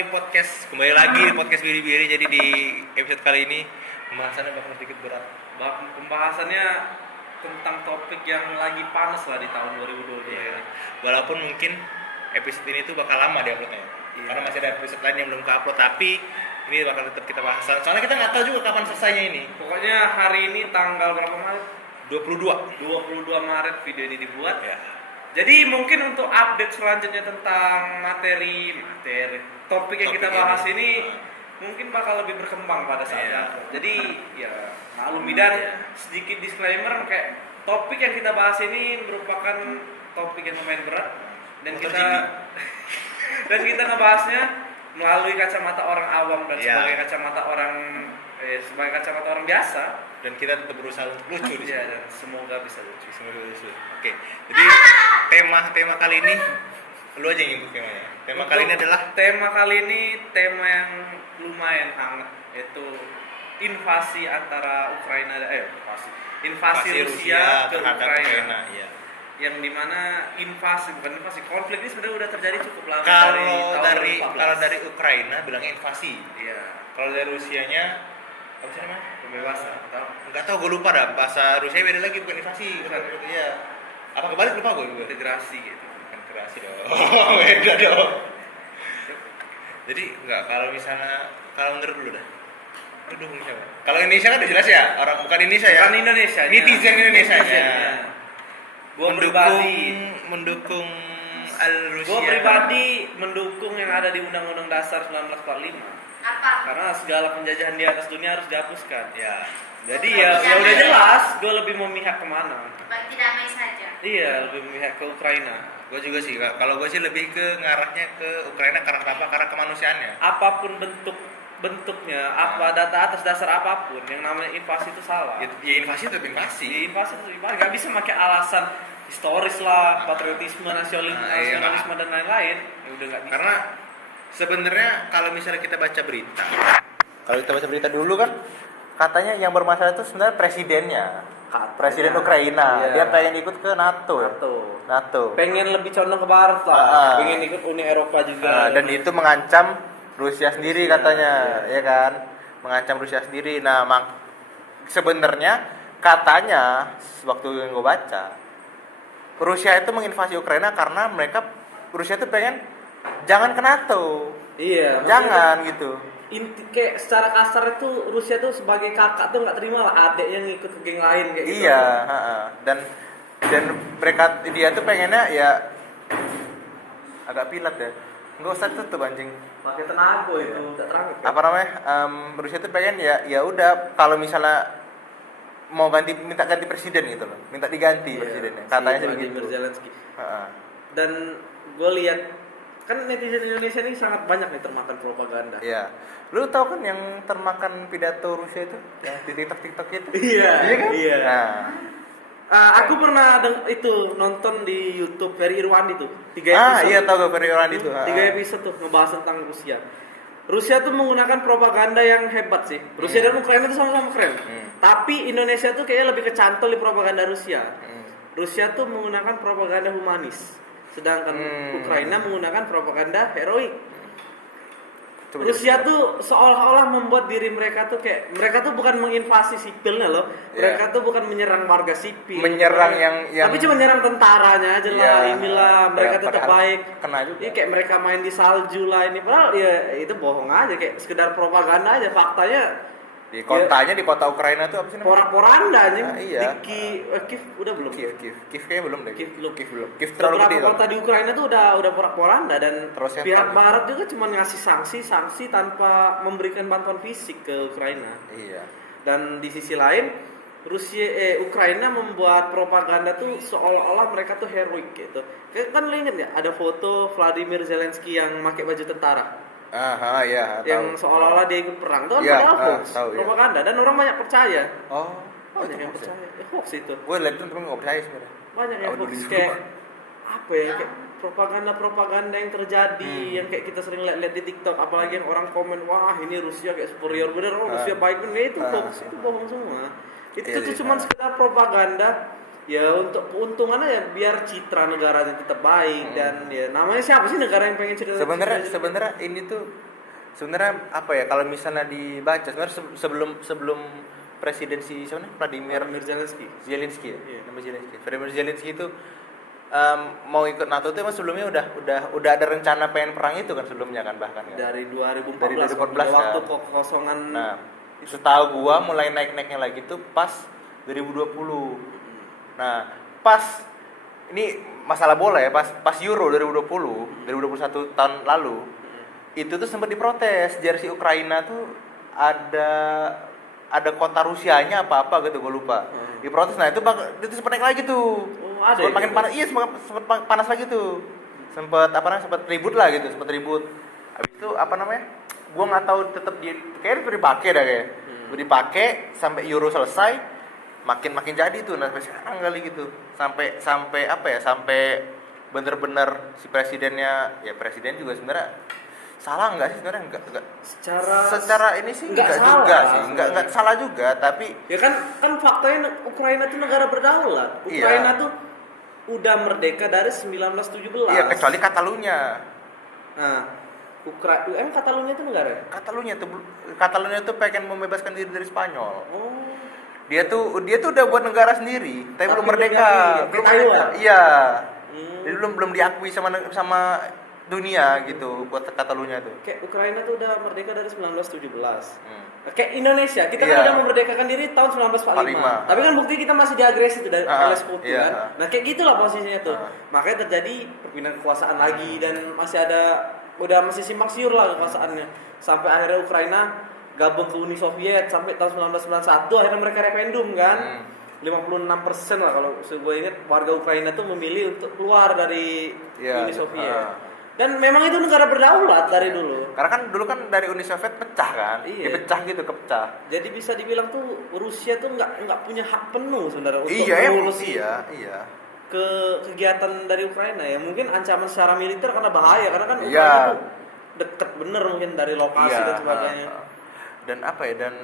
di podcast. Kembali lagi di podcast Biri-Biri. Jadi di episode kali ini pembahasannya bakal sedikit berat. Pembahasannya tentang topik yang lagi panas lah di tahun 2022 ini. Walaupun mungkin episode ini tuh bakal lama diuploadnya. Karena masih ada episode lain yang belum ke-upload, tapi ini bakal tetap kita bahas. Soalnya kita nggak tahu juga kapan selesainya ini. Pokoknya hari ini tanggal berapa Maret? 22 Maret video ini dibuat. ya. Jadi mungkin untuk update selanjutnya tentang materi topik yang kita bahas ini mungkin bakal lebih berkembang pada saatnya. Jadi ya maklumi dan sedikit disclaimer kayak topik yang kita bahas ini merupakan topik yang lumayan berat dan kita ngebahasnya melalui kacamata orang awam dan sebagai kacamata orang biasa. Dan kita tetap berusaha untuk lucu di sini. Dan semoga bisa lucu. Oke. Jadi tema kali ini lu aja yang nyebut temanya. Tema kali ini tema yang lumayan hangat, yaitu invasi antara invasi Rusia ke Ukraina. Iya. Yang dimana konflik ini sebenarnya udah terjadi cukup lama. Kalau dari Ukraina bilangnya invasi. Iya. Kalau dari Rusianya apa sih namanya? Pembebasan. Enggak tahu, gue lupa dah. Bahasa Rusia beda lagi, bukan invasi. Iya. Apa kebalik lupa gue. Integrasi gitu. Bukan integrasi dong. Beda dong. Jadi enggak, kalau menurut lu dah. Aduh, siapa? Kalau Indonesia kan udah jelas ya, orang bukan Indonesia ya. Bukan Indonesia. Netizen Indonesia ya. Gua pribadi mendukung Rusia. Gua pribadi mendukung yang ada di Undang-Undang Dasar 1945. Karena segala penjajahan di atas dunia harus dihapuskan. Ya. Jadi ya udah jelas, gue lebih memihak kemana? Bagi damai saja. Iya, lebih memihak ke Ukraina. Gue juga sih, kalau gue sih lebih ke ngarahnya ke Ukraina karena apa? Karena kemanusiaannya. Apapun bentuknya, data atas dasar apapun, yang namanya invasi itu salah. Ya invasi itu invasi. Gak bisa pakai alasan historis lah, patriotisme, nasionalisme dan lain-lain. Ya udah nggak bisa. Karena sebenarnya kalau misalnya kita baca berita dulu kan katanya yang bermasalah itu sebenarnya presidennya. Presiden Ukraina, dia pengen ikut ke NATO. Pengen lebih condong ke barat lah, pengen ikut Uni Eropa juga. Dan itu mengancam Rusia sendiri katanya, ya kan? Mengancam Rusia sendiri. Nah, sebenarnya katanya waktu yang gue baca, Rusia itu menginvasi Ukraina karena Rusia itu pengen jangan ke NATO. Iya, jangan gitu. Kayak secara kasar itu Rusia tuh sebagai kakak tuh nggak terima lah adeknya ngikut ke geng lain kayak gitu. Iya, dan dia tuh pengennya ya agak pilat ya. Nggak usah tutup anjing. Pakai tenaga itu udah terang. Apa namanya? Rusia tuh pengen ya udah kalau misalnya mau minta ganti presiden gitu loh. Minta diganti presidennya. Katanya sih begitu. Zelensky. Dan gue lihat kan netizen Indonesia ini sangat banyak nih termakan propaganda. Iya. Lu tahu kan yang termakan pidato Rusia itu yang di TikTok itu? Iya kan? Iya. Nah. Aku pernah nonton di YouTube Ferry Irwandi tuh 3 episode. Iya tahu gue Ferry Irwandi tuh. 3 episode tuh ngebahas tentang Rusia. Rusia tuh menggunakan propaganda yang hebat sih. Rusia dan Ukraina tuh sama-sama keren. Tapi Indonesia tuh kayaknya lebih kecantol di propaganda Rusia. Rusia tuh menggunakan propaganda humanis, sedangkan Ukraina menggunakan propaganda heroik. Rusia tuh seolah-olah membuat diri mereka tuh kayak mereka tuh bukan menginvasi sipilnya loh. Mereka tuh bukan menyerang warga sipil. Menyerang yang tapi cuma menyerang tentaranya aja lah. Inilah mereka tetap baik. Kena juga. Ini kayak mereka main di salju lah ini. Padahal ya itu bohong aja, kayak sekedar propaganda aja. Faktanya di kotanya di kota Ukraina tuh apa sih namanya? Porak-poranda anjing. Iya. Di Kiev udah belum? Kiev kayaknya belum deh. Kiev belum. Kiev terlalu gede. Beberapa kota di Ukraina tuh udah porak-poranda dan terus pihak barat juga cuma ngasih sanksi tanpa memberikan bantuan fisik ke Ukraina. Iya. Dan di sisi lain Ukraina membuat propaganda tuh seolah-olah mereka tuh heroik gitu. Kan lo inget ya ada foto Vladimir Zelensky yang pakai baju tentara. Iya. Yang seolah-olah dia ikut perang itu kan padahal hoax, propaganda dan orang banyak percaya. Banyak yang percaya. Hoax itu. Gue lihat itu tapi nggak percaya sebenarnya. Banyak yang hoax kayak apa ya, kayak propaganda yang terjadi yang kayak kita sering lihat di TikTok, apalagi yang orang komen wah ini Rusia kayak superior bener, Rusia baik bener, itu hoax, itu bohong semua. Itu cuma sekedar propaganda ya untuk keuntungan aja biar citra negaranya tetap baik dan ya namanya siapa sih negara yang pengen cerita sebenarnya ini tuh sebenarnya apa ya, kalau misalnya dibaca sebenarnya sebelum presidensi siapa nih, Vladimir Zelensky ya? Iya. Nama Zelensky. Vladimir Zelensky itu mau ikut NATO tuh emang sebelumnya udah ada rencana pengen perang itu kan sebelumnya kan, bahkan kan. Dari 2014, Dari 2014 waktu kan. kekosongan. Nah, setahu gua mulai naik-naiknya lagi tuh pas 2020. Nah, pas ini masalah bola ya, pas Euro 2021 tahun lalu, itu tuh sempat diprotes jersey Ukraina tuh ada kota Rusianya apa gitu, gue lupa. Diprotes. Nah, itu sempat naik lagi tuh. Oh, ada Sempat ya? makin panas. Iya, sempat panas lagi tuh. Sempat ribut lah gitu, sempat ribut. Habis itu apa namanya? Gua enggak tahu tetap kayaknya itu dipakai dah kayak. Dipakai sampai Euro selesai, makin jadi tuh. Nah, sampai sekarang kali gitu. Sampai apa ya? Sampai bener-bener si presidennya, ya presiden juga sebenarnya salah enggak sih sebenarnya? Enggak. Secara ini sih enggak juga sih. Enggak salah juga, tapi Ya kan faktanya Ukraina tuh negara berdaulat. Ukraina tuh udah merdeka dari 1917. iya, kecuali Catalunya. Nah, emang Catalunya itu negara? Catalunya tuh pengen membebaskan diri dari Spanyol. Oh. Dia tuh udah buat negara sendiri, tapi belum merdeka. Belum Taiwan. Iya. Jadi belum diakui sama dunia gitu buat Catalunya tuh. Kayak Ukraina tuh udah merdeka dari 1917. Kayak Indonesia, kita kan udah memerdekakan diri tahun 1945. Tapi kan bukti kita masih diagresi tuh dari oleh sekutu kan. Nah, kayak gitulah posisinya tuh. Makanya terjadi perpindahan kekuasaan lagi dan masih simpang siur lah kekuasaannya. Sampai akhirnya Ukraina gabung ke Uni Soviet sampai tahun 1991, akhirnya mereka referendum kan. 56% lah kalau gue ingat warga Ukraina tuh memilih untuk keluar dari Uni Soviet. Dan memang itu negara berdaulat dari dulu. Karena kan dulu kan dari Uni Soviet pecah kan, dipecah gitu, kepecah. Jadi bisa dibilang tuh Rusia tuh nggak punya hak penuh sebenarnya untuk mengurus ke kegiatan dari Ukraina ya. Mungkin ancaman secara militer karena bahaya, karena kan Ukraina tuh deket bener mungkin dari lokasi dan sebagainya. Dan apa ya, dan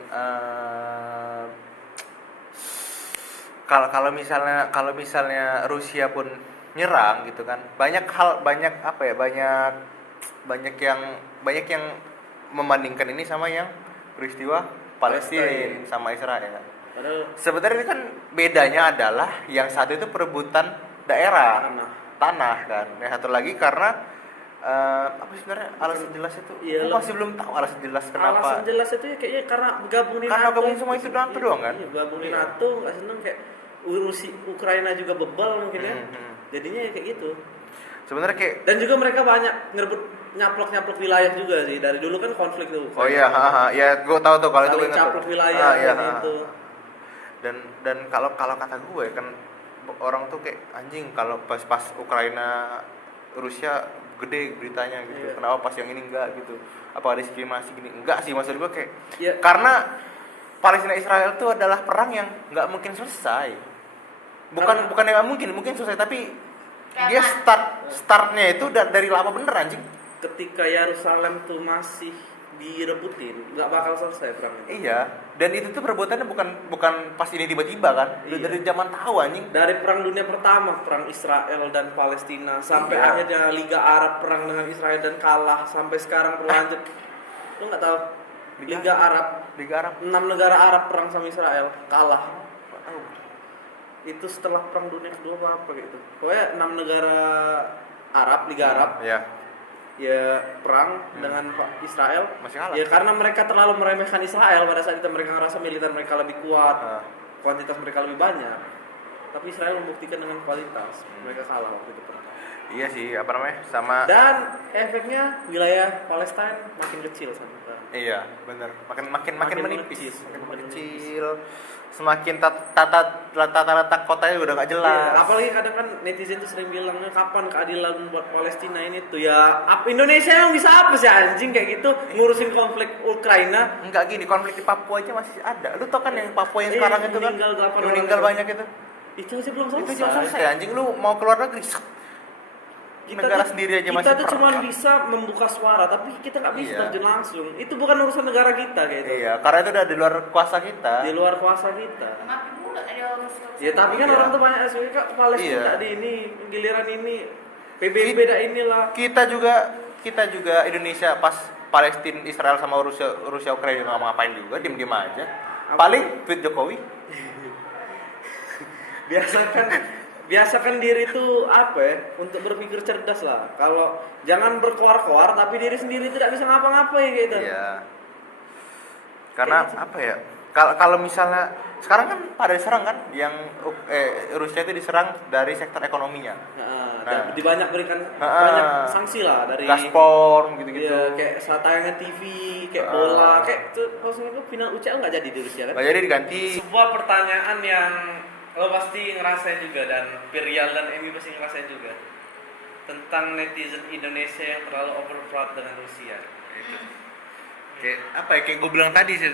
kalau misalnya Rusia pun nyerang gitu kan, banyak yang membandingkan ini sama yang peristiwa Palestina sama Israel. Sebenarnya kan bedanya adalah yang satu itu perebutan daerah tanah kan, yang satu lagi karena apa sebenarnya alasan jelas itu? Masih belum tahu alasan jelas kenapa. Alasan jelas itu ya kayaknya karena gabungin semua itu NATO doang kan? Iya, gabungin NATO, nggak seneng kayak Ukraina juga bebal mungkin ya. Jadinya ya kayak gitu. Sebenarnya kayak dan juga mereka banyak ngerebut nyaplok wilayah juga sih, dari dulu kan konflik tuh. Oh iya, ya gue tahu tuh kalau itu gue nyaplok wilayah gitu. Dan kalau kata gue kan orang tuh kayak anjing kalau pas Ukraina Rusia gede beritanya gitu. Kenapa pas yang ini enggak gitu? Apa ada diskriminasi gini? Enggak sih, maksud gue kayak karena Palestina Israel itu adalah perang yang nggak mungkin selesai. Bukan yang nggak mungkin selesai, tapi dia startnya itu dari lama bener anjing. Ketika Yerusalem tuh masih direbutin, nggak bakal selesai perangnya. Iya, dan itu tuh perebutannya bukan pas ini tiba-tiba kan, dari zaman tahu anjing. Dari perang dunia pertama, perang Israel dan Palestina, sampai akhirnya Liga Arab perang dengan Israel dan kalah, sampai sekarang berlanjut. Lu nggak tahu? Liga Arab, 6 negara Arab perang sama Israel, kalah. Itu setelah perang dunia kedua apa gitu. Pokoknya 6 negara Arab, Liga Arab. Ya perang dengan Israel. Masih kalah. Ya karena mereka terlalu meremehkan Israel pada saat itu, mereka ngerasa militer mereka lebih kuat, kuantitas mereka lebih banyak. Tapi Israel membuktikan dengan kualitas, mereka kalah waktu itu perang. Iya sih, apa namanya? Sama. Dan efeknya wilayah Palestina makin kecil sampai sekarang. Iya, benar. Makin menipis, makin kecil. Semakin tata letak kotanya udah nggak jelas. Apalagi kadang kan netizen tuh sering bilang, kapan keadilan buat Palestina ini tuh ya. Indonesia yang bisa apa sih anjing kayak gitu ngurusin konflik Ukraina? Enggak gini, konflik di Papua aja masih ada. Lu tau kan yang Papua yang sekarang itu kan meninggal banyak itu. Itu aja belum selesai. Itu belum selesai anjing, lu mau keluar negeri. Negara sendiri aja masih. Kita tuh cuma bisa membuka suara, tapi kita nggak bisa terjun langsung. Itu bukan urusan negara kita kayak itu. Iya, karena itu udah di luar kuasa kita. Di luar kuasa kita. Ya tapi kan orang tuh banyak asli kak Palestina di ini giliran ini PBB dah inilah. Kita juga Indonesia pas Palestina Israel sama Rusia Ukraina nggak ngapain juga, diem aja. Paling tweet Jokowi. biasakan diri itu apa ya, untuk berpikir cerdas lah. Kalau jangan berkoar-koar tapi diri sendiri tidak bisa ngapa-ngapain gitu. Iya. Karena apa ya? Kalau misalnya sekarang kan pada diserang kan, yang Rusia itu diserang dari sektor ekonominya. Nah, banyak banyak sanksi lah dari Gazprom gitu-gitu. Iya, kayak tayangan TV, kayak bola, kayak itu maksudnya final UCL nggak jadi di Rusia kan? Nggak jadi diganti. Sebuah pertanyaan yang lo pasti ngerasain juga, dan Pirial dan Emi pasti ngerasain juga, tentang netizen Indonesia yang terlalu overproud dengan Rusia. Itu. Kayak apa ya, kayak gue bilang tadi sih,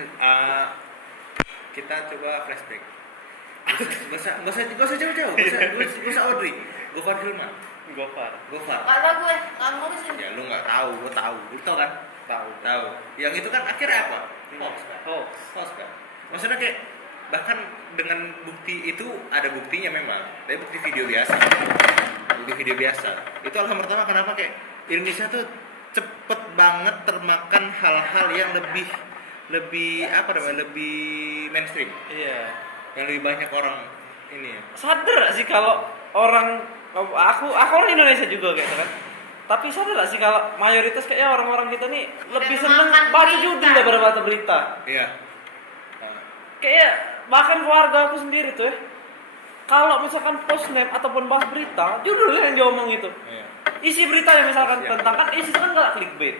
kita coba flashback. Gak usah jauh-jauh, gak usah Audrey, Gofar Hilman. Gofar. Kata gue, nggak ngurusin. Ya lu nggak tahu, gue tahu. Lu tahu kan? Tahu. Yang itu kan akhirnya apa? Hoax kan. Maksudnya kayak bahkan dengan bukti itu, ada buktinya memang, tapi bukti video biasa. Itu alasan pertama kenapa kayak Indonesia tuh cepet banget termakan hal-hal yang lebih mainstream. Iya. Yang lebih banyak orang ini ya. Sadar gak sih kalau aku orang Indonesia juga gitu kan. Tapi sadar gak sih kalau mayoritas kayaknya orang-orang kita nih lebih seneng baca judul daripada baca berita. Iya. Kayak bahkan keluarga aku sendiri tuh ya, kalau misalkan postname ataupun bahas berita, judulnya yang diomong itu. Iya. Isi beritanya misalkan Iya. tentang, kan isi itu kan nggak clickbait.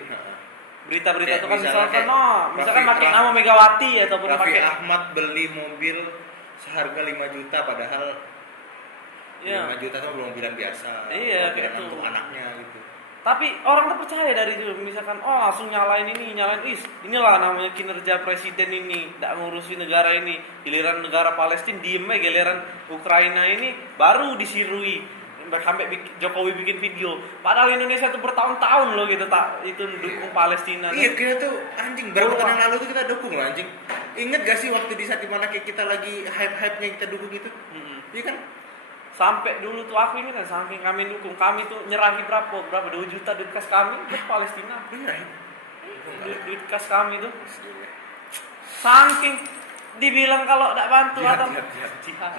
Berita-berita itu kan misalkan misalkan pakai Raffi nama Megawati ataupun Raffi pakai Ahmad beli mobil seharga 5 juta, padahal Iya. 5 juta itu mobilan biasa. Iya, mobilan kayak itu. untuk anaknya gitu. Tapi orang tuh percaya dari itu, misalkan langsung nyalain inilah namanya kinerja presiden ini, tidak ngurusin negara ini. Giliran negara Palestina diem aja, giliran Ukraina ini baru disirui sampai Jokowi bikin video. Padahal Indonesia tuh bertahun-tahun loh gitu itu dukung Palestina. Iya, kita tuh anjing baru tahun yang lalu tuh kita dukung loh anjing. Ingat gak sih waktu di saat dimana kayak kita lagi hype-hype-nya kita dukung itu? Iya kan? Sampai dulu tuh aku ini kan saking kami dukung, kami tuh nyerahin berapa 2 juta duit kas kami buat Palestina. Iya. Duit kas kami tuh saking dibilang kalau tidak bantu atau jihad.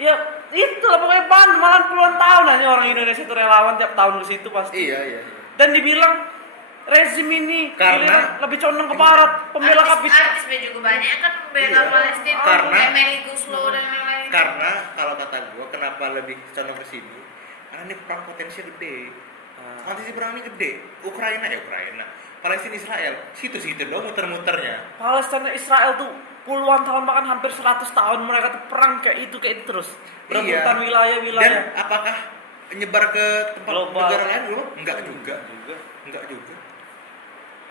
Ya itu lah pokoknya malah puluhan tahun aja orang Indonesia itu relawan tiap tahun ke situ pasti. Iya. Dan dibilang rezim ini Karena lebih condong ke barat, pembela kapital. Artis juga banyak kan pembela Palestina, Karena- kayak Melly Guslo dan lain-lain. karena kalau kata gue kenapa lebih condong ke sini? Karena ini perang potensinya gede. Potensi perang ini gede. Ukraina, Palestina Israel, situ doang muter-muternya. Palestina Israel tuh puluhan tahun, bahkan hampir 100 tahun mereka tuh perang kayak itu terus. Berebutan Iya. wilayah-wilayah. Dan apakah nyebar ke tempat Global. negara lain dulu? Enggak juga.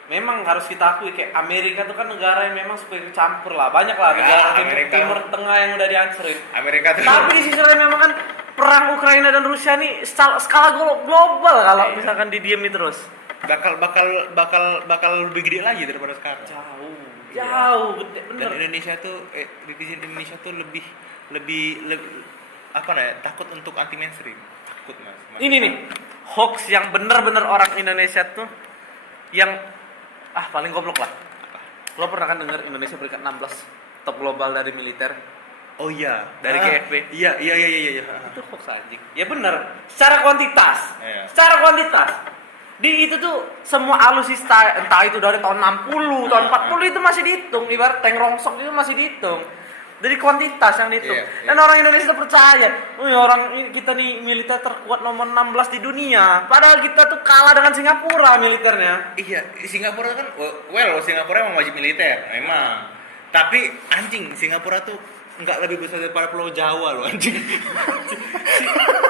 Memang harus kita akui kayak Amerika tuh kan negara yang memang suka campur lah. Banyak lah Ya, negara Amerika. timur tengah yang udah dihancurin. Amerika tuh. Tapi di sisi lain memang kan perang Ukraina dan Rusia nih skala global kalau misalkan didiemin terus. bakal lebih gede lagi daripada sekarang. Jauh gede Dan bener. Indonesia tuh netizen Indonesia tuh lebih apa ya, takut untuk anti mainstream. Takut mas. Ini nih hoax yang bener-bener orang Indonesia tuh yang paling goblok lah. Lo pernah kan dengar Indonesia peringkat 16 top global dari militer? Oh iya, Dari KFP. Iya. Itu hoax anjing. Ya bener. Secara kuantitas. Iya. Di itu tuh semua alutsista entah itu dari tahun 60, tahun 40 itu masih dihitung. Ibarat tank rongsok itu masih dihitung. Dari kuantitas yang dihitung. Iya. Dan orang Indonesia tuh percaya, kita nih militer terkuat nomor 16 di dunia. Padahal kita tuh kalah dengan Singapura militernya. Iya, Singapura kan, Singapura emang wajib militer, memang. Tapi anjing, Singapura tuh nggak lebih besar daripada Pulau Jawa loh anjing.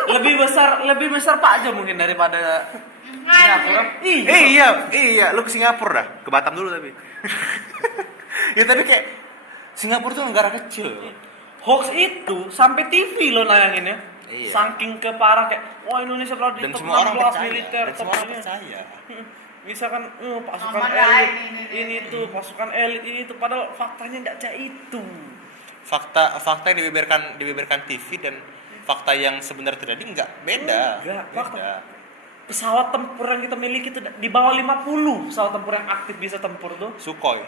lebih besar Pak Jo mungkin daripada Singapura. Iya, lu ke Singapura dah, ke Batam dulu tapi. Ya tapi kayak Singapura tuh negara kecil. Hoax itu sampai TV lo nayanginnya. Iya. Saking keparah kayak Indonesia pernah di Dan top semua orang 16 percaya. militer, Dan top semua orang ini. percaya. Misalkan pasukan Nomor elit lain ini tuh, pasukan elit ini tuh, padahal faktanya enggak kayak itu. Fakta yang dibeberkan TV dan fakta yang sebenarnya terjadi nggak beda. Enggak, Beda. pesawat tempur yang kita miliki itu di bawah 50 pesawat tempur yang aktif bisa tempur tuh. Sukhoi.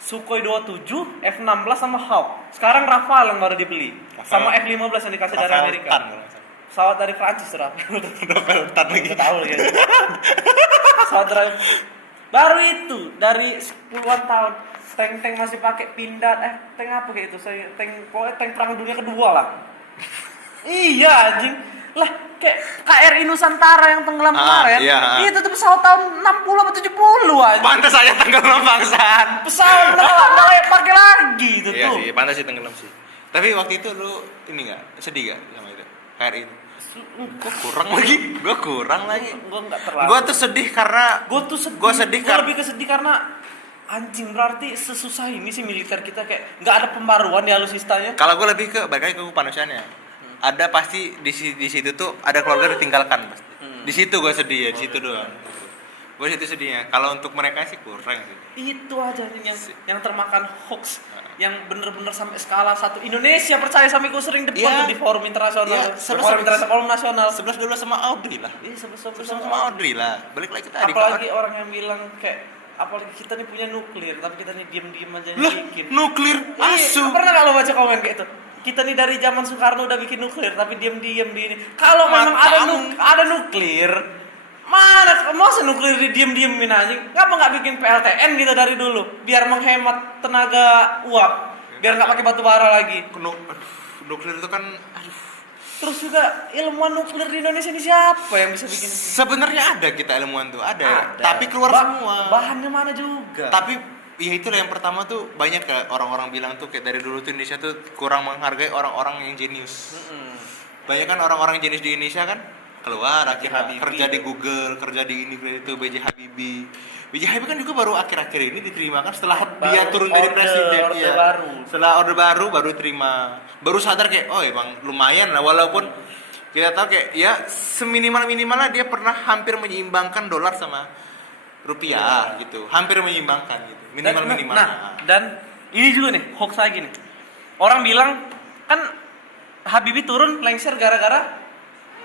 Sukhoi 27, F-16 sama Hawk. Sekarang Rafale yang baru dibeli. Sama F-15 yang dikasih dari Amerika. Pesawat dari Prancis tuh Rafale. Tan lagi. Nggak tahu ya. Pesawat dari baru itu dari 10-an tahun. Tank masih pakai pindad. Tank apa kayak itu? Pokoknya tank perang dunia kedua lah. Iya anjing. Lah kayak KRI Nusantara yang tenggelam kemarin. Iya. Itu tuh pesawat tahun 60 atau 70 anjing. Pantas aja tenggelam bangsaan. Pesawat nggak layak pakai lagi itu Iya tuh. sih, pantas sih tenggelam sih. Tapi waktu itu lu ini enggak sedih enggak sama itu? KRI itu. Gua kurang lagi. Gue nggak terlalu. Gue tuh sedih karena Gue sedih Gue lebih kesedih karena anjing, berarti sesusah ini sih militer kita kayak nggak ada pembaruan di alusistanya. kalau gue lebih ke balik lagi ke manusianya. Ada pasti di situ tuh ada keluarga ditinggalkan pasti. Di situ gue sedih ya, di situ doang. Gue situ sedihnya. Kalau untuk mereka sih kurang sih. Itu aja nih yang termakan hoax, yang bener-bener sampai skala satu Indonesia percaya sampai gue sering debat Iya. tuh di forum internasional, Iya, forum internasional, forum nasional. 11-12 sama Audrey lah. Iya, Sama Audrey lah. Balik lagi tadi. apalagi orang yang bilang kayak apalagi kita nih punya nuklir tapi kita nih diem-diem aja Lah, bikin. nuklir asu. Pernah gak lo baca komen kayak itu? Kita nih dari zaman Soekarno udah bikin nuklir tapi diem-diem di ini. Kalau memang ada nuklir, mana masa nuklir di diem-diemin aja? Kenapa nggak bikin PLTN gitu dari dulu? Biar menghemat tenaga uap, biar nggak pakai batu bara lagi. Nuklir itu kan Terus juga ilmuwan nuklir di Indonesia ini siapa yang bisa bikin? sebenarnya ada kita ilmuwan tuh, ada. Tapi keluar semua. Bahannya mana juga? Tapi ya itulah yang pertama tuh banyak ya orang-orang bilang tuh kayak dari dulu tuh Indonesia tuh kurang menghargai orang-orang yang jenius. Banyak kan orang-orang jenius di Indonesia kan keluar akhirnya kerja di Google, kerja di ini itu B.J. Habibie. B.J. Habibie kan juga baru akhir-akhir ini diterima kan setelah dia turun dari presiden ya. Setelah orde baru terima. Baru sadar kayak oh emang lumayan lah walaupun kita tahu kayak ya seminimal-minimalnya dia pernah hampir menyeimbangkan dolar sama rupiah gitu. Hampir menyeimbangkan gitu. Minimal-minimal. Dan ini juga nih hoax lagi nih. Orang bilang kan Habibie turun lengser gara-gara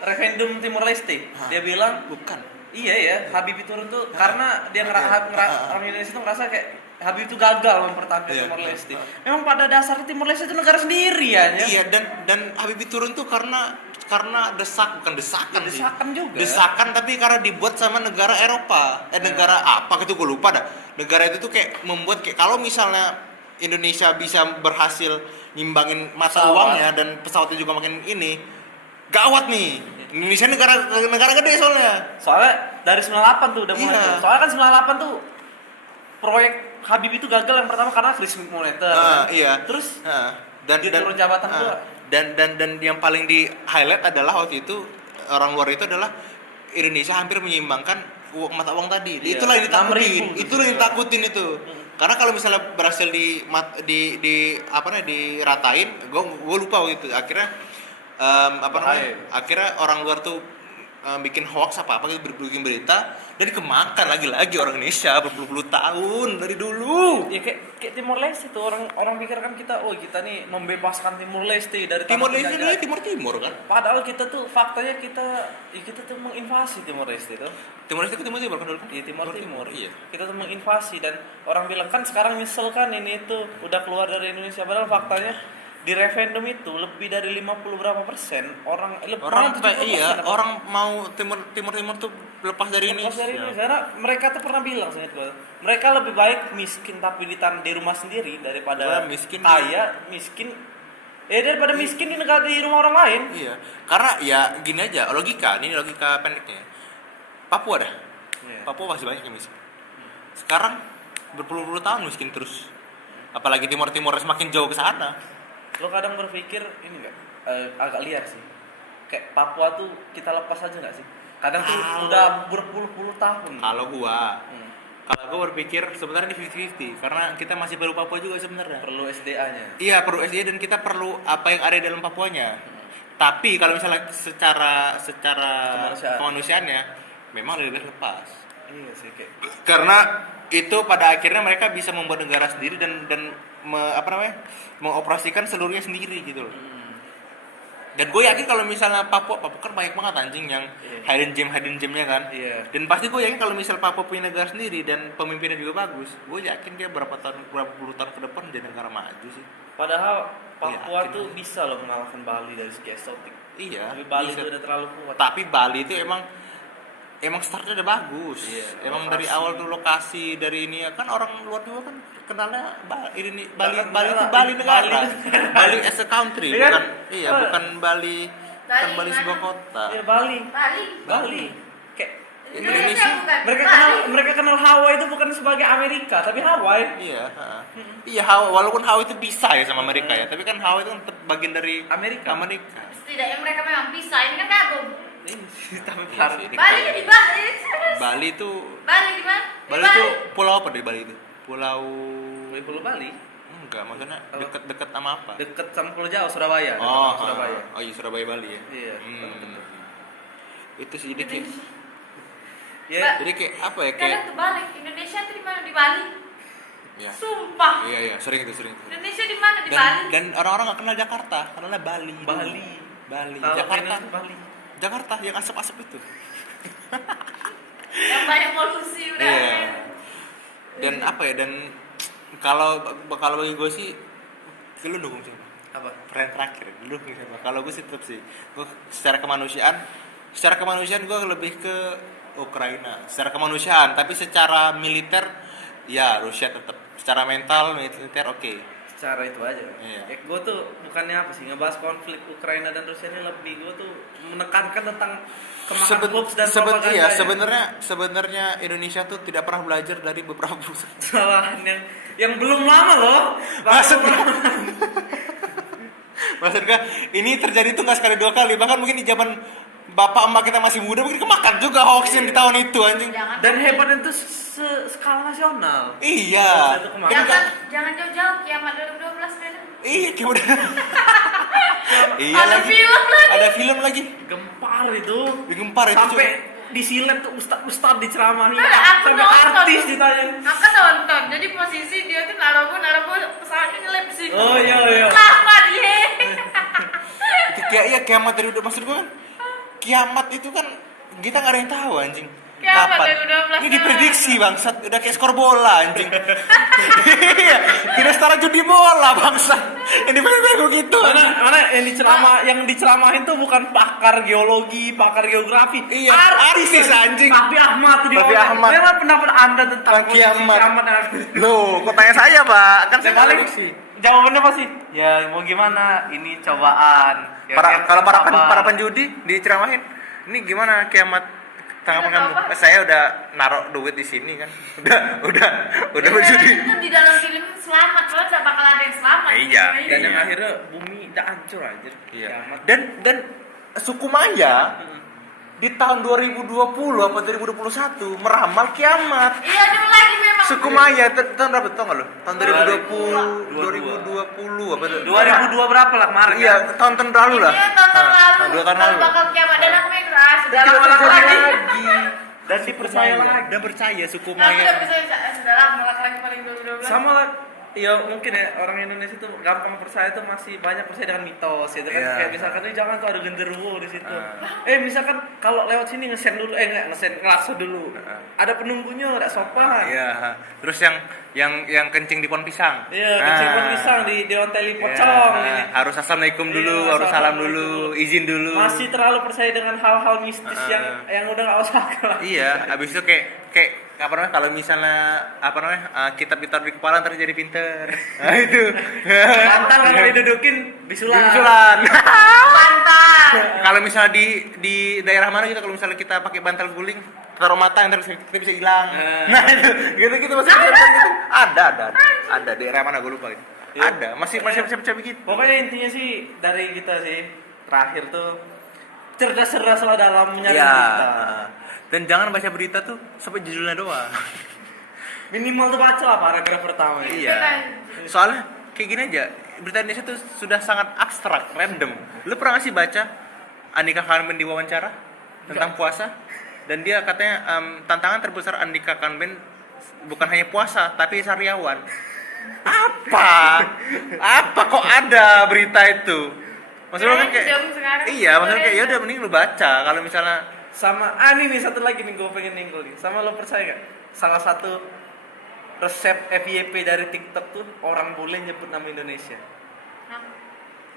referendum Timor Leste. Dia bilang bukan. iya ya, Habibie turun tuh karena dia orang Indonesia tuh ngerasa kayak Habibie itu gagal mempertahankan Timor Leste. Memang pada dasarnya Timor Leste itu negara sendiri ya. Iya dan Habibie turun tuh karena bukan desakan sih. Desakan juga. Desakan tapi karena dibuat sama negara Eropa. Negara apa gitu gue lupa dah. Negara itu tuh kayak membuat kayak kalau misalnya Indonesia bisa berhasil nyimbangin mata uangnya dan pesawatnya juga makin ini gawat nih. Indonesia negara gede Soalnya dari 98 tuh udah mulai. Iya. Soalnya kan 98 tuh proyek Habibie itu gagal yang pertama karena krisis moneter. Iya. Terus dan dia turun jabatan juga. Dan yang paling di highlight adalah waktu itu orang luar itu adalah Indonesia hampir menyeimbangkan mata uang tadi. Iya. Itulah yang ditakutin. 6.000 Itulah yang ditakutin itu. Karena kalau misalnya berhasil di apa namanya diratain, gue lupa waktu itu. Akhirnya akhirnya orang luar tuh bikin hoax apa gitu bikin berita dan kemakan lagi orang Indonesia berpuluh-puluh tahun dari dulu. Ya kayak Timor Leste tuh orang pikir kan kita nih membebaskan Timor Leste dari Timor Leste penjajah. dari Timur kan. Padahal kita tuh faktanya kita tuh menginvasi Timor Leste tuh. Timor Leste kan dulu kan? Iya Timor. Iya. Kita tuh menginvasi dan orang bilang kan sekarang nyesel kan ini tuh udah keluar dari Indonesia padahal faktanya di referendum itu lebih dari 50 berapa persen orang mau timur tuh lepas dari ini. Karena mereka tuh pernah bilang mereka lebih baik miskin tapi di rumah sendiri daripada miskin daripada miskin di negara di rumah orang lain. Iya. Karena ya gini aja logika pendeknya. Papua dah. Iya. Papua masih banyak yang miskin. Sekarang berpuluh-puluh tahun miskin terus. Apalagi Timor semakin jauh ke sana. Lo kadang berpikir ini enggak agak liar sih. Kayak Papua tuh kita lepas aja enggak sih? Kadang tuh udah berpuluh-puluh tahun. Kalau gua berpikir sebenarnya di 50-50 karena kita masih perlu Papua juga sebenarnya. Perlu SDA-nya. Iya, perlu SDA dan kita perlu apa yang ada di dalam Papuanya. Tapi kalau misalnya secara kemanusiaannya memang lebih baik lepas. Iya sih kayak. Karena itu pada akhirnya mereka bisa membuat negara sendiri dan mengoperasikan seluruhnya sendiri gitu loh. Dan gue yakin kalau misalnya Papua kan banyak banget anjing yang hidden gemnya kan. Iya. Dan pasti gue yakin kalau misal Papua punya negara sendiri dan pemimpinnya juga bagus, gue yakin dia berapa puluh tahun ke depan jadi negara maju sih. Padahal Papua Yakin. tuh bisa loh mengalahkan Bali dari segi estetik. Iya. Tapi Bali bisa. itu udah terlalu kuat. Tapi Bali itu emang startnya udah bagus. Iya, Emang lokasi. dari awal tuh lokasi dari ini ya kan orang luar juga kan kenalnya ini nih, Bali Kan, Bali itu enggak, Bali negara. Bali. Bali as a country Iya kan? bukan bukan Bali bukan Bali Bali sebuah mana? kota. Iya Bali. Bali. Kayak Indonesia bukan. mereka Bali. kenal Hawaii itu bukan sebagai Amerika, tapi Hawaii. Iya, iya Hawaii, walaupun Hawaii itu bisa ya sama Amerika ya, tapi kan Hawaii itu kan tetap bagian dari Amerika. Setidaknya mereka memang bisa. Ini kan kagum. Tapi Iya sih, ini Bali kayak- di Bali. Bali itu Bali di mana? Di Bali itu pulau apa dari Bali itu? Pulau Pulau Bali enggak, maksudnya Apa? deket-deket sama apa? deket sama Pulau Jawa, Surabaya. Dekat Oh, sama Surabaya. Oh iya Surabaya Bali ya. Iya. Itu sih jadi kayak, Ya, jadi kayak apa ya Kadang kayak terbalik. Indonesia itu di mana? Di Bali. ya. Sumpah. Iya sering itu. Indonesia di mana? Di Bali. Dan orang-orang nggak kenal Jakarta, karena Bali. Bali. Jakarta. Jakarta. Bali. Jakarta yang asap-asap itu. Yang banyak polusi udah. Iya. Dan apa ya? Dan kalau bagi gue sih, lu dukung siapa? Apa? Pertanyaan terakhir, lu dukung siapa? Kalau gue sih tetap sih, gue secara kemanusiaan gue lebih ke Ukraina. Secara kemanusiaan, tapi secara militer, ya Rusia tetap. Secara mental, militer oke. Secara itu aja. Iya. Ya, gue tuh bukannya apa sih ngebahas konflik Ukraina dan Rusia ini, lebih gue tuh menekankan tentang kemakan hoax dan propaganda. Sebenarnya Indonesia tuh tidak pernah belajar dari beberapa kesalahan yang belum lama loh. Maksud gue ini terjadi tuh nggak sekali dua kali, bahkan mungkin di zaman bapak emak kita masih muda mungkin kemakan juga hoax yang di tahun itu anjing. Jangan. Dan hebatnya itu skala nasional. Iya. Itu kemakan. Jangan jauh-jauh. Kiamat 2012 kan. Iya kayak udah. Iya Ada lagi. film lagi. Ada film lagi. Gempar itu. Digempar itu. Sampai disilet tuh ustad diceramahin. Nah, aku Sampai nonton. artis ditanya. Aku nonton. Jadi posisi dia tuh naruh pesawatnya ngelip sih. Oh iya. Lama dia. Itu kayak kiamat dari udah maksud gue kan. Kiamat itu kan kita nggak ada yang tahu anjing. Kiamat Kapan? dari 12 Ini diprediksi bangsat, udah kayak skor bola anjing. Iya, tidak setara judi bola bangsat. Ini bener-bener gitu. Mana yang diceramahin tuh bukan pakar geologi, pakar geografi. Iya, artis anjing. Raffi Ahmad di Raffi bawah. Ahmad. Bagaimana pendapat Anda tentang posisi Kiamat. kiamat? Loh, kok tanya saya, Pak? Kan saya Paling prediksi. jawabannya pasti ya mau gimana, ini cobaan. Ya, Kalau sabar. para penjudi diceramahin, ini gimana kiamat tanggapan Itu kamu? apa? Saya udah naruh duit di sini kan. Udah berjudi. Itu di dalam film selamat. Kalau tidak bakal ada yang selamat. Iya. Dan yang akhirnya bumi udah hancur aja. Iya. Kiamat. Dan suku Maya di tahun 2020 apa 2021 meramal kiamat. Iya dulu lagi memang. Suku Maya tahun berapa tau nggak lo? Tahun 2020 apa tuh? 2002 berapa lah kemarin? Iya, tahun lalu lah. Iya tahun lalu. 2 tahun Kalau lalu. bakal kiamat dan aku mikir ah sudah Tidak lama terjadi lagi. lagi. Dan dipercaya lagi. Dan percaya suku Nah, aku udah Maya. bisa sudah lama lagi paling 2012. Sama lah. Ya mungkin ya orang Indonesia tuh gampang percaya tuh, masih banyak percaya dengan mitos gitu kan. Iya. Kayak misalkan jangan tuh ada genderuwo di situ. Misalkan kalau lewat sini ngesen dulu, ngelakso dulu. Ada penunggunya, ada sopan. Iya. Terus yang kencing di pohon pisang. Iya, kecil pun pisang dionteli pocong Iya. ini. Harus assalamualaikum dulu, Iya, harus salam assalamualaikum dulu, izin dulu. Masih terlalu percaya dengan hal-hal mistis yang udah gak usah akal. Iya, abis itu kayak apa namanya, kalau misalnya apa namanya, kitab ditaruh di kepala ntar jadi pinter. Nah itu. Mantan kalau didudukin bisulan. Bisulan. Pantas. Kalau misalnya di daerah mana gitu, kalau misalnya kita pakai bantal guling taruh mata ntar kita bisa hilang. Nah itu gitu masih gitu. Ada daerah mana gue lupa gitu. Iya. Ada masih siapa gitu. Pokoknya intinya sih dari kita sih terakhir tuh cerdas lah dalam menyaring Iya. berita. Dan jangan baca berita tuh sampai judulnya doang. Minimal tuh baca lah paragraf pertama. Iya. Soalnya kayak gini aja, berita Indonesia tuh sudah sangat abstrak, random. Lu pernah nggak sih baca Andika Kanben diwawancara tentang puasa? Dan dia katanya tantangan terbesar Andika Kanben bukan hanya puasa, tapi sariawan. Apa kok ada berita itu? Maksudnya kan kayak Jam sekarang. iya, maksudnya kayak ya udah mending lu baca kalau misalnya Sama ini nih satu lagi nih gue pengen ninggul nih. Sama lo percaya gak? Salah satu resep FYP dari TikTok tuh orang bule nyebut nama Indonesia. Nah,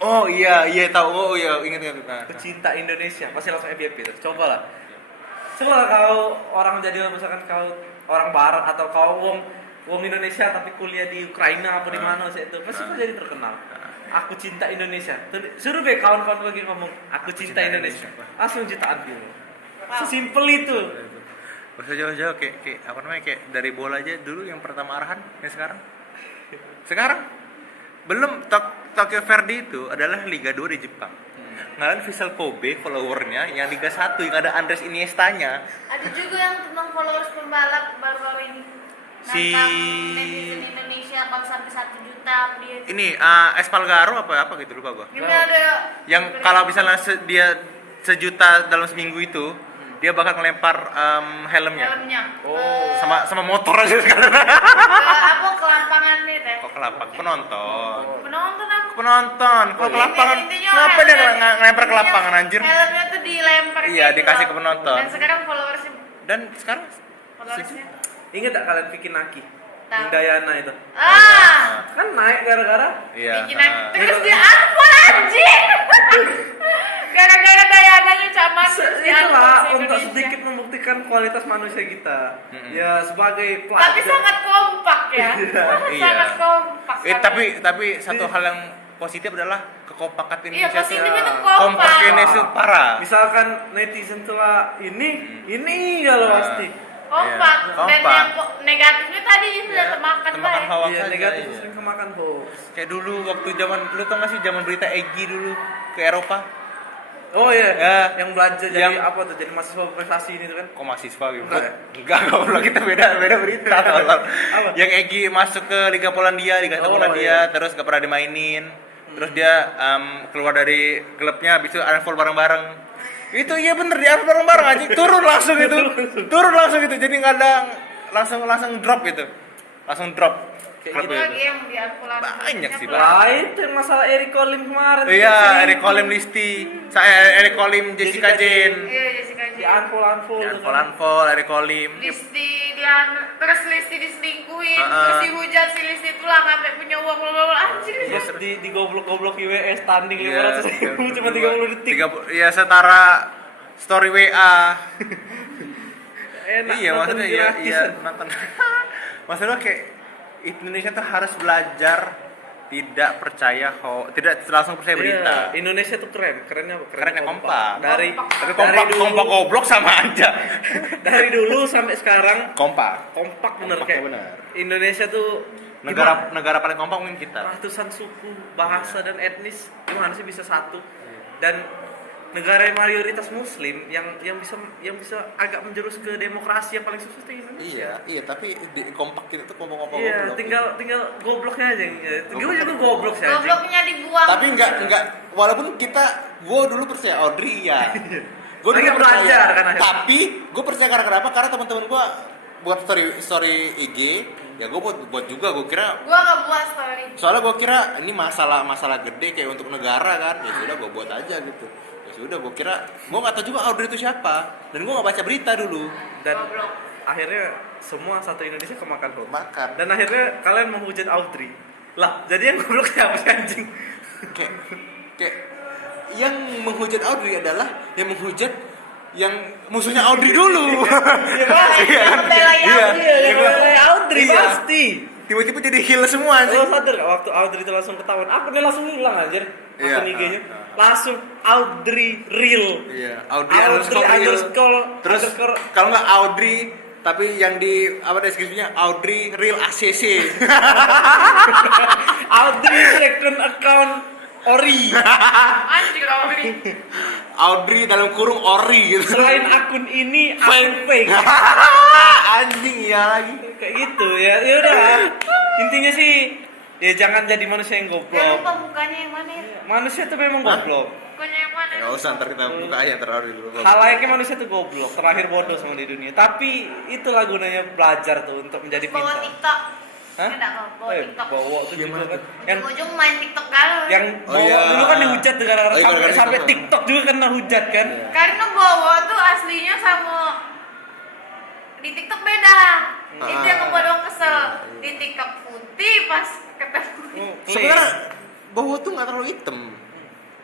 oh iya tahu. Oh iya ingat. Nah. Pecinta Indonesia pasti langsung FYP tuh. Coba lah kau orang jadi misalkan kau orang barat atau kau wong Indonesia tapi kuliah di Ukraina apa di mana sih itu pasti kau jadi terkenal. Aku cinta Indonesia. Suruh be kawan-kawan lagi ngomong aku cinta Indonesia. Langsung jutaan view. Sesimpel itu. Usah jauh-jauh kayak apa namanya kayak dari bola aja dulu yang pertama arahan yang sekarang belum Tokyo Verdy itu adalah Liga 2 di Jepang. Ngalahin Vissel Kobe followernya yang Liga 1 yang ada Andres Iniesta-nya. ada juga yang tentang followers pembalap baru-baru ini. Si- netizen Indonesia kalau sampai 1 juta dia. Ini Espargaro apa gitu lupa gua. Ini ada Yang kalau misalnya dia sejuta dalam seminggu itu dia bakal ngelempar helmnya. helmnya. Oh, Sama motor aja sekarang. Apa ke lapangan nih teh? Kok ke lapang penonton. Penonton apa? Penonton, kalau ke lapangan Intinya ngapa dia helmnya- ngelempar ke lapangan anjir? Helmnya tuh dilempar Iya, gitu dikasih loh. ke penonton. Dan sekarang followersnya Dan sekarang ingat tak kalian bikin Naki? Tahu. Hindayana itu. Kan naik gara-gara iya. bikin terus dia unfollow anjing. Gara-gara Dayananya caman terus dia unfollow itulah se untuk Indonesia. sedikit membuktikan kualitas manusia kita. Ya sebagai Tapi pelajar. sangat kompak ya. Iya. Sangat kompak. Tapi satu hal yang positif adalah kekompakan Iya, Indonesia positif tuh. itu kompak. Kompak Indonesia tuh parah. Misalkan netizen telah ini kalau pasti. kompak. Iya, Dan kompak. yang negatifnya tadi sudah termakan Temakan baik. hoax Iya, aja, negatif iya. sering kemakan hoax. Kayak dulu waktu zaman lu tau gak sih zaman berita Egy dulu ke Eropa? Oh iya, Ya. yang belajar jadi Yang- apa tuh? Jadi mahasiswa prestasi ini tuh kan. Kok mahasiswa gitu? Enggak ya? Enggak, kalau kita beda berita. tolong. Apa? Yang Egy masuk ke Liga Polandia, Liga 1 Oh, Polandia, iya. terus gak pernah dimainin. Terus dia keluar dari klubnya, habis itu unfollow bareng-bareng. Itu iya bener, dia unfollow bareng-bareng anjing. Turun langsung itu. Jadi nggak ada langsung drop itu. Langsung drop. Kayak Klub Itu itu. lagi yang diunfollow. Banyak sih, Lain tuh yang masalah Eric Colim kemarin. Iya, Selingkuh. Eric Colim Listi. Saya Eric Colim Jessica Jessica Jane. Iya, Jessica Di Jane. unfollow tuh kan. Unfollow Eric Colim. Listi dia terus Listi diselingkuhin, Ha-ha. terus dihujat si Listi tulang sampai punya uang blablabla anjir. Terus di goblok IWS standing Iya, 500.000 cuma 30 detik. Iya, setara story WA. Enak Iya, nonton maksudnya gratis. iya nonton. Maksudnya kayak Indonesia tuh harus belajar tidak percaya tidak langsung percaya berita. Iya, Indonesia tuh kerennya apa? Karena kompak. Dari Tapi dari dulu, kompak goblok sama aja. dari dulu sampai sekarang Kompak. kompak bener Kompaknya kayak bener. Indonesia tuh Negara paling kompak mungkin kita. ratusan suku, bahasa dan etnis gimana sih bisa satu? Dan negara yang mayoritas muslim yang bisa agak menjurus ke demokrasi yang paling sukses itu Indonesia. Iya, tapi kompak kita tuh kompak Iya, tinggal tinggal gobloknya aja. Gue juga goblok sih anjing. Gobloknya dibuang. Tapi enggak walaupun gue dulu percaya Audrey ya. Gue Lagi belajar kan akhirnya. Tapi gue percaya karena kenapa? Karena teman-teman gue buat story IG, ya gue buat juga. Gue kira Gua nggak buat story. soalnya gue kira ini masalah gede kayak untuk negara kan. Ya sudah gue buat aja gitu. Ya sudah gue kira gue nggak tahu juga Audrey itu siapa dan gue nggak baca berita dulu. Dan Goblok. akhirnya semua satu Indonesia kemakan hoax. Makan. Dan akhirnya kalian menghujat Audrey. Lah, jadi yang goblok siapa sih anjing? kayak yang menghujat Audrey adalah yang menghujat yang musuhnya Audrey dulu. Ya pasti. Yang membela Audrey. Yang membela Audrey Iya. pasti. Tiba-tiba jadi heal semua sih. Lo sadar gak waktu Audrey itu langsung ketahuan? Dia langsung hilang anjir. Iya. Akun IG-nya. Langsung Audrey real. Iya, Audrey underscore terus underscore kalau nggak Audrey tapi yang di apa deskripsinya Audrey real ACC. Audrey second account Ori. Anjir Audrey. Audrey dalam kurung ori gitu. Selain akun ini akun fake. Anjing ya lagi. Kayak gitu ya. Ya udah. Intinya sih ya jangan jadi manusia yang Jangan goblok. lupa mukanya yang mana ya? Manusia tuh memang goblok. Mukanya yang mana? Enggak usah ntar kita buka aja ntar Audrey dulu. Halayaknya manusia tuh goblok, terakhir bodoh semua di dunia. Tapi itulah gunanya belajar tuh untuk menjadi Bawa pintar. TikTok. Hah? Enggak kok, bawa TikTok. Bawa tuh Gimana juga kan. tuh? Yang Ujung main TikTok galau. yang Oh, bawa iya. dulu kan dihujat tuh gara-gara Oh, iya, sampai gara-gara sampai TikTok. TikTok juga kena hujat kan. Iya. Karena bawa tuh aslinya sama di TikTok beda. Itu yang ngebuat orang kesel. Iya. Di TikTok putih pas ketemu. Sebenarnya Bowo tuh nggak terlalu hitam,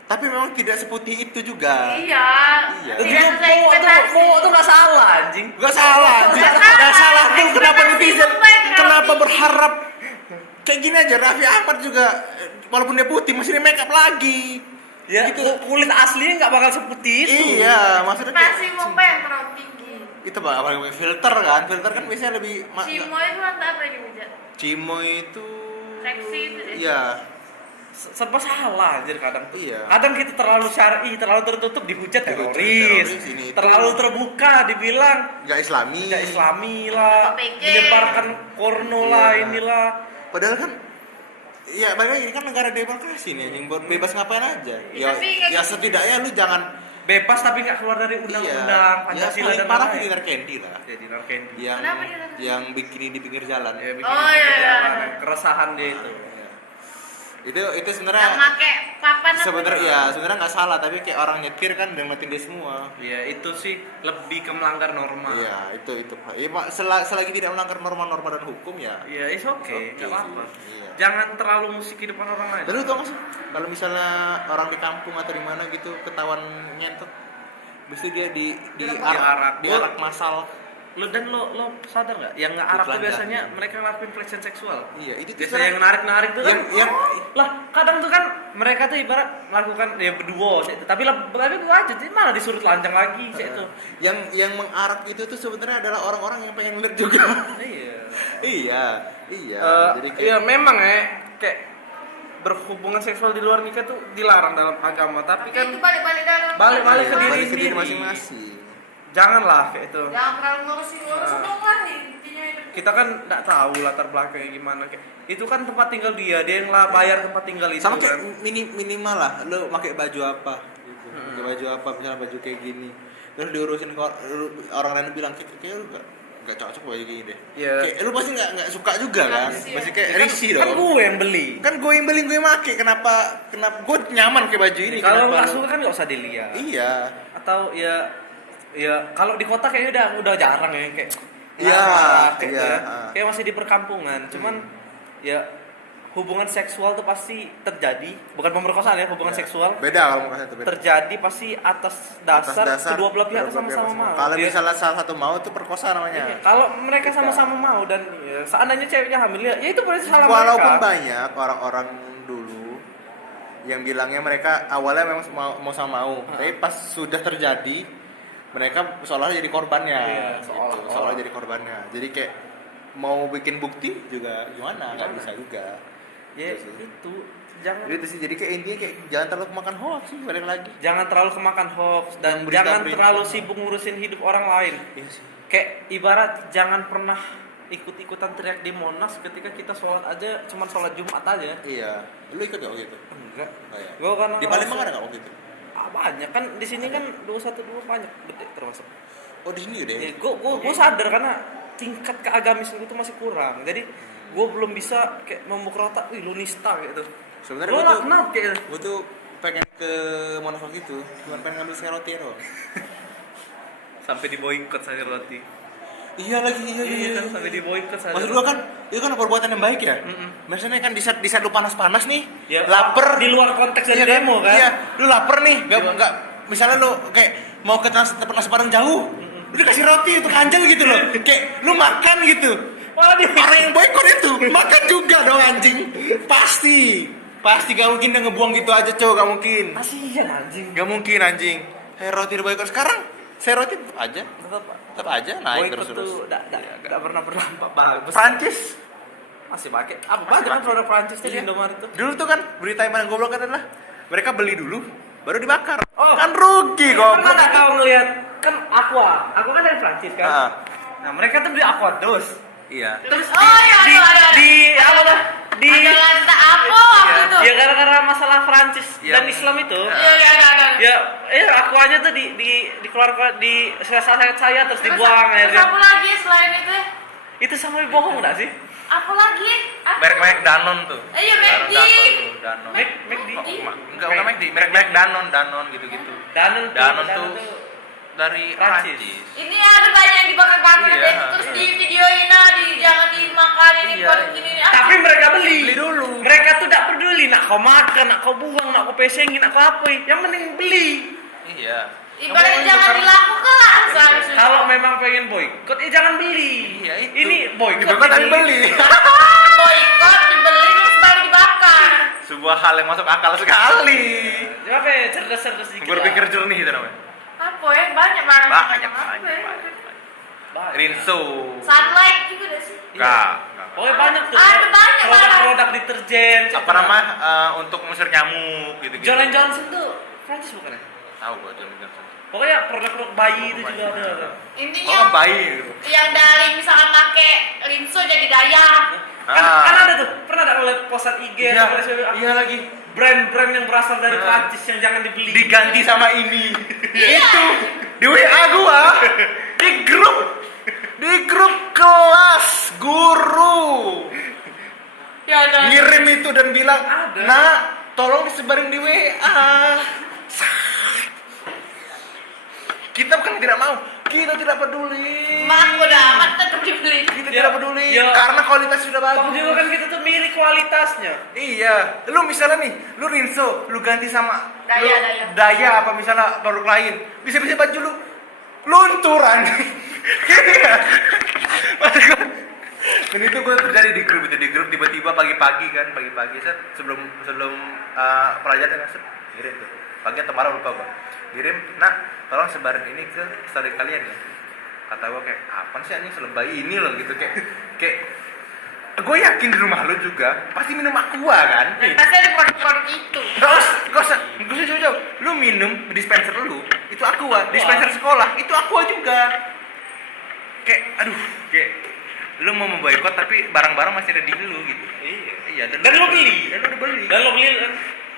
tapi memang tidak seputih itu juga. Iya. Iya. Tidak sesuai Bawa ekspektasi. tuh nggak salah anjing. Gak salah, Nggak salah. tuh kenapa Ekspektasi netizen, sumpah itu kenapa Raffi. berharap kayak gini aja. Raffi Ahmad juga walaupun dia putih masih di make up lagi. Ya, Gitu. kulit aslinya nggak bakal seputih itu. Iya, maksudnya kayak- Ekspektasi muka yang terlalu tinggi. itu apa filter kan? Filter kan biasanya lebih Cimo itu lantai apa yang dihujat? Cimo itu Seksi itu deh. iya. Serba salah anjir kadang. Iya. Kadang kita terlalu syar'i, terlalu tertutup dihujat Dihujat teroris. teroris, ini itu. Terlalu terbuka dibilang Nggak islami. nggak islami lah, PPK. menyebarkan porno lah, Iya. inilah. Padahal kan iya, padahal ini kan negara demokrasi nih, yang bebas ngapain aja. Ya, Tapi kayak ya gitu. setidaknya lu jangan Bebas tapi nggak keluar dari undang-undang Pancasila ya, dan parah lain-lain. Dinar Candy lah. Ya, Dinar Candy. Yang Kenapa Dinar Candy? yang bikini di pinggir jalan. Ya, bikin Oh, iya, iya. keresahan dia itu. Itu yang sebenarnya make papan apa sebenarnya gitu? ya sebenarnya nggak salah, tapi kayak orang nyetir kan dan matiin dia semua. Ya itu sih lebih ke melanggar norma. Iya, itu. Ya, selagi tidak melanggar norma-norma dan hukum ya. Ya, it's okay, Oke nggak apa-apa. sih, iya. Jangan terlalu musik di depan orang lain. Dan lu tau gak sih, kalau misalnya orang di kampung atau di mana gitu ketahuan nyentot, habis itu dia Diarak. diarak masal. Lo sadar nggak? Yang nge-arak tuh Telanjang. biasanya mereka ngelakuin pelecehan seksual. Iya, itu tuh Biasanya sebenarnya- yang narik-narik tuh kan. yang Lah, kadang tuh kan mereka tuh ibarat melakukan ya berdua, tapi gua aja sih malah disuruh telanjang lagi sih itu. yang mengarak itu tuh sebenarnya adalah orang-orang yang pengen lihat juga. Iya. iya. Jadi kayak Iya memang kayak berhubungan seksual di luar nikah tuh dilarang dalam agama, tapi Tapi kan itu balik-balik dalam balik-balik ke diri balik ke diri sendiri. masing-masing. Janganlah kayak itu. Jangan terlalu ngurusin dong lah intinya itu. Kita kan nggak tahu latar belakangnya gimana kayak itu kan tempat tinggal dia yang lah bayar tempat tinggal itu Sama kayak kan. minimal lah, lo pakai baju apa gitu. Pakai baju apa, misalnya baju kayak gini. Terus diurusin ke orang lain bilang kayak lu nggak cocok baju kayak gini deh. Iya. Kayak lu pasti nggak suka juga kan. Iya. Pasti kayak risih Kan dong. gue yang beli. Kan gue yang beli, gue yang make. Kenapa gue nyaman kayak baju ini? Kalau kenapa nggak lu- suka kan nggak usah dilihat. Iya. Atau ya kalau di kota kayaknya udah jarang ya kayak Iya, kayak iya, gitu ya. ah. Kayak masih di perkampungan. Cuman ya hubungan seksual tuh pasti terjadi, bukan pemerkosaan ya, hubungan Iya. seksual Beda kalau mau kasih itu beda. terjadi pasti atas dasar, kedua belah pihak tuh sama-sama mau. Kalau Ya. misalnya salah satu mau itu perkosa namanya. Iya, kalau mereka Beda. sama-sama mau dan ya, seandainya ceweknya hamil ya itu berarti salah Walaupun mereka. banyak orang-orang dulu yang bilangnya mereka awalnya memang mau sama mau, tapi pas sudah terjadi mereka seolah jadi korbannya. Iya, gitu. seolah-olah. Seolah jadi korbannya. Jadi kayak mau bikin bukti juga gimana? Nggak bisa juga. Ya Gitu sih. itu jangan Jadi itu sih, jadi kayak intinya kayak jangan terlalu kemakan hoax sih, balik lagi. jangan terlalu kemakan hoax dan Yang berita- jangan berita. terlalu sibuk ngurusin hidup orang lain. Iya sih. Kayak ibarat jangan pernah ikut-ikutan teriak di Monas ketika kita sholat aja cuman sholat Jumat aja. Iya. Lu ikut gak waktu itu? Enggak. Kayak. Gua kan Di Palembang ada nggak waktu itu? banyak kan di sini kan 212 banyak gede termasuk. Oh di sini udah. Ya, gue sadar karena tingkat keagamisan gue tuh masih kurang. Jadi gue belum bisa kayak membuk otak, wih lu nista gitu. Sebenarnya Lu gue lah tuh, kenapa kayak gue tuh pengen ke Monas waktu itu, cuma pengen ngambil seroti doang. sampai di boykot sayur roti. Iya lagi, Iya kan sampai di boykot sayur. Maksud gua kan itu kan perbuatan yang baik ya. Maksudnya kan di saat lu panas-panas nih, Ya, lapar di luar konteks dari iya kan? demo kan. Iya, lu lapar nih, enggak misalnya lu kayak mau ke tempat nasi padang jauh, lu dikasih roti untuk anjel gitu loh. Kayak lu makan gitu. Malah di Orang yang boykot itu makan juga dong anjing. Pasti gak mungkin dia ngebuang gitu aja, cowok, gak mungkin. kasihan anjing. Gak mungkin anjing. Roti boykot sekarang, roti tetap aja. Tetap aja naik Boykot terus. tuh enggak pernah berdampak bagus. Prancis Masih pakai apa banyak kan produk Prancis tuh di Iya. Indomaret tuh. dulu tuh kan berita yang paling goblok adalah mereka beli dulu baru dibakar. Oh. Kan rugi Pernah goblok. nggak tahu ngeliat kan Aqua kan dari Prancis kan. Ah. Nah mereka tuh beli Aqua dos. Iya. Terus Oh, iya, ada. di apa tuh? Di Ada lantai apa waktu itu? ya gara-gara masalah Prancis Iya. dan Islam itu. Iya, iya, ada. Ya, aku aja tuh dikeluarkan di saya terus Terus dibuang terus akhirnya. apa lagi selain itu? Itu sama bohong enggak sih? Apalagi? Merek-merek Danone tuh. Iya, McD. Danone. McD. Enggak bukan McD, merek-merek Danone gitu-gitu. Danone tuh dari Prancis. Prancis. Ini ada banyak yang dibakar-bakar Iya. deh, terus di videoin jangan dimakan ini Iya. buat gini nih. Tapi mereka beli. Beli dulu. Mereka tuh tidak peduli nak kau makan, nak kau buang, nak kau pesengin, nak kau apa. Yang penting beli. Iya. Ibarat jangan dilakukan lah seharusnya. Kalau memang pengen boykot, jangan beli. Iya, itu. Ini boykot. Boykot tapi ini. beli. Boykot dibeli terus baru dibakar. Sebuah hal yang masuk akal sekali. Apa ya, cerdas-cerdas dikit lah. Berpikir jernih itu namanya. Apa ya? Banyak barang. Banyak. Banyak. Rinso. Sunlight juga deh sih. Kak. Oh banyak tuh. Ada banyak produk deterjen. Apa namanya untuk mengusir nyamuk gitu-gitu. Johnson Johnson tuh Prancis bukan ya? Tahu gua Johnson Johnson. Pokoknya produk-produk bayi itu juga ada. Intinya Oh, bayi gitu. yang dari misalkan pakai linso jadi daya. Kan ada tuh, pernah ada ngeliat posan IG Iya, atau Facebook, iya lagi. brand-brand yang berasal dari Prancis yang jangan dibeli. Diganti sama ini. Iya. Itu di WA gua di grup kelas guru Ya udah. ngirim itu dan bilang, Ada. "Nak, tolong disebarin di WA." Kita bukan tidak mau, kita tidak peduli. Mak udah amat tetap dibeli. Kita Ya, tidak peduli ya. karena kualitas sudah Tapi bagus. juga kan kita tuh milih kualitasnya. Iya, lu misalnya nih, lu rinso, lu ganti sama Daya. apa misalnya produk lain, bisa-bisa baju lu lunturan. Iya. Maksud gua, dan itu gue terjadi di grup tiba-tiba pagi-pagi set sebelum pelajaran kan set kirim tuh pagi atau malam lupa gue kirim, nah tolong sebarin ini ke story kalian ya. Kata gue kayak apa sih anjing selebay ini loh gitu kayak gue yakin di rumah lu juga pasti minum aqua kan. Dan pasti ada produk-produk itu. Gak usah jauh-jauh. Lu minum dispenser lu itu aqua, dispenser sekolah itu aqua juga. Kayak lu mau memboikot tapi barang-barang masih ada di lu gitu. Iya. Dan lu beli. Dan lu beli. Dan lo beli kan,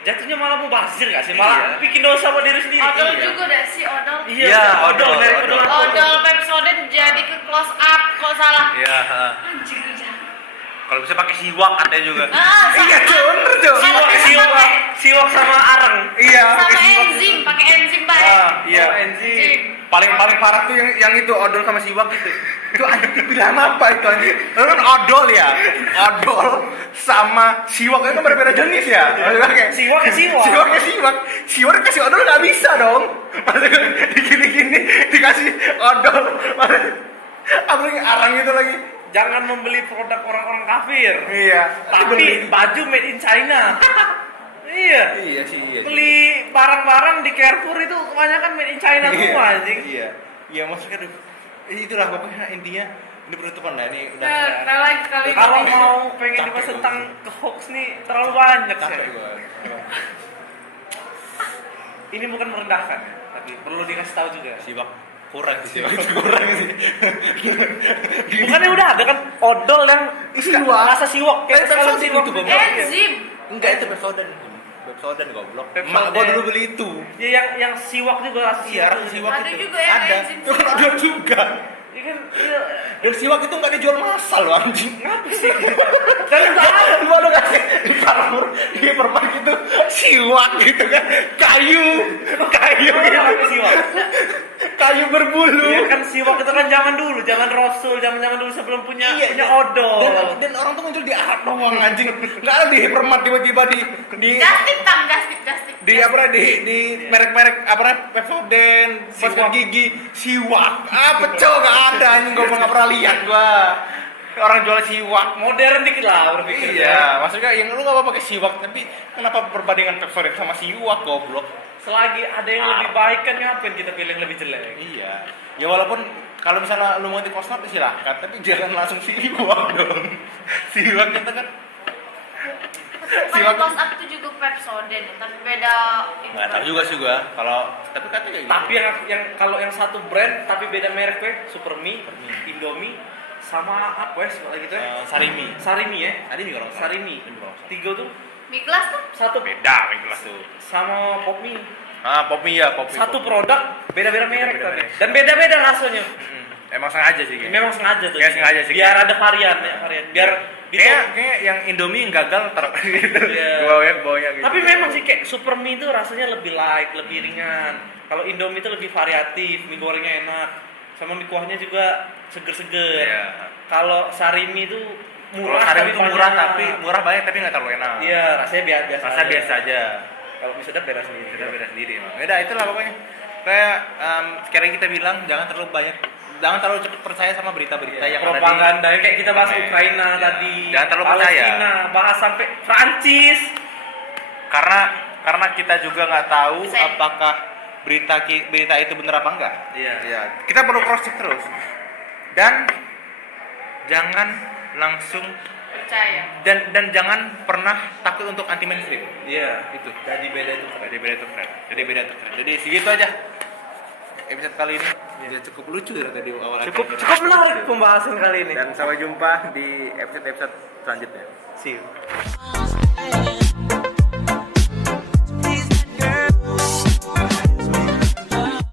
jatuhnya malah mau bazir gak sih? Malah Iya. bikin dosa sama diri sendiri. Odol Iya. juga deh sih odol. Iya, odol dari odol. Odol Pepsodent jadi ke close up kok salah. Iya, Anjir jahat. kalau bisa pakai siwak katanya juga. Iya, bener tuh. Siwak sama arang. Iya, Sama pakai siwak. pakai enzim baik. Iya. Enzim. Paling parah tuh yang itu odol sama siwak gitu. Itu anjing bilang apa itu anjing? Itu kan odol ya. Odol sama siwak itu kan berbeda jenis ya. Maksudnya Siwak ke siwak. Siwak kasih odol nggak bisa dong. Maksudnya gini dikasih odol. Apalagi arang itu lagi. Jangan membeli produk orang-orang kafir. Iya. Tapi baju made in China. Iya. Iya sih. Beli barang-barang di Carrefour itu kebanyakan made in China semua anjing. Iya maksudnya itulah pokoknya intinya ini penutupan lah ini udah. Nah, lagi kali Kalau ini. mau pengen Capek dibahas gua. tentang ke hoax nih terlalu banyak Capek sih. gua. Ini bukan merendahkan ya, tapi perlu dikasih tahu juga. Siwak kurang sih. Kurang sih. Bukannya udah ada kan odol yang Siwak. rasa siwak kayak Pepsodent sekalian siwak itu, Bang. Enzim. Enggak itu Pepsodent. Pepsodent goblok. Pepsodent. Emak gua dulu beli itu. Ya yang siwak juga rasa Iya, siwak. rasa siwak Ada itu. juga yang ada. enzim Itu kan ada juga. Iya kan, iya. Dan siwak itu enggak dijual massal loh anjing. Ngapa sih? Dan udah ada. Lu ada gak sih di Carrefour, di supermarket itu siwak gitu kan, kayu Iya, gitu. siwak. Kayu berbulu. Iya kan siwak itu kan zaman dulu, zaman Rasul, zaman dulu sebelum punya odol. Dan orang tuh muncul di Arab doang anjing. Enggak ada di hypermart tiba-tiba di Justin. di apa di merek-merek apa Pepsodent, siwak gigi, siwak. Pecel gak ada anjing, gua nggak pernah lihat gua. Orang jual siwak. Modern dikit lah berpikir. Iya, maksudnya yang lu nggak apa pakai siwak, tapi kenapa perbandingan Pepsodent sama siwak goblok? Selagi ada yang lebih baik kan ngapain kita pilih yang lebih jelek? Iya. Ya walaupun kalau misalnya lu mau di kosnat silahkan, tapi jangan langsung siwak dong. Siwak kita kan. Paling close up itu juga Pepsodent ya, tapi beda. Nggak tahu juga sih gua. Kalau tapi katanya gitu. Tapi yang kalau yang satu brand tapi beda merek we, Supermi, Indomie, sama apa ya seperti gitu ya? Sarimi. Sarimi ya? Ada nih orang Sarimi. Tiga tuh Miglas tuh. satu beda gelas tuh. sama Popmi. Popmi ya, Popmi. Satu produk beda-beda merek Beda-beda tapi. merek. Dan beda-beda rasanya. Emang sengaja sih kayaknya. Memang sengaja tuh. Kayak sengaja sih, Biar kayaknya. ada varian ya, varian. Biar Kayak yang Indomie yang gagal taruh gitu. Iya. Bawahnya gitu. Tapi memang sih kayak super mie itu rasanya lebih light, lebih ringan. Kalau Indomie itu lebih variatif, mie gorengnya enak. Sama mie kuahnya juga seger-seger. Iya. Kalau sarimi itu Kalau murah Sarimi itu murah banyak. murah banyak tapi nggak terlalu enak. Iya, rasanya biasa. Rasa biasa aja. Kalau mie sedap beda sendiri. Kita beda sendiri emang. Beda itulah pokoknya. Kayak sekarang kita bilang jangan terlalu cepat percaya sama berita-berita yang propaganda yang kayak kita bahas Iya. Ukraina Iya. tadi. Jangan terlalu percaya. Palestina, bahas sampai Prancis. Karena kita juga nggak tahu Saya- apakah berita itu benar apa enggak. Iya. Ya, kita perlu cross check terus. Dan jangan langsung Percaya. dan jangan pernah takut untuk anti mainstream. Iya. Itu. Jadi beda itu keren. Jadi segitu aja. Episode kali ini ya cukup lucu ya tadi awal. Cukup menarik pembahasan kali ini. Dan sampai jumpa di episode selanjutnya. See you.